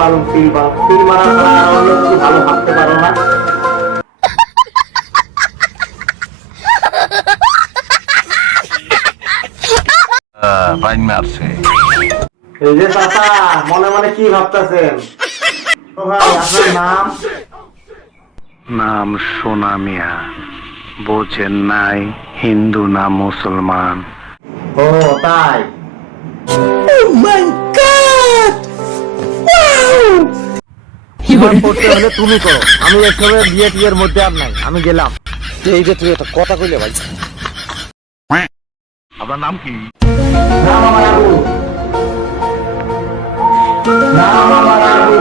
মারুন তিল মারুন, তিল মারা ছাড়া আর অন্য কিছু ভালো ভাবতে পারো না? বাইন মারছে। এই যে চাচা, মনে মনে কি ভাবতেছেন? ও ভাই, আপনার নাম? নাম সোনা মিয়া। বোঝেন নাই হিন্দু না মুসলমান? ও তাই। করতে হলে তুমি করো, আমি এসবের বিয়ে টিয়ের মধ্যে আর নাই, আমি গেলাম। এই যে তুই একটা কথা কইলে ভাই, আপনার নাম কি? নাম আমার আবু। নাম আমার আবু।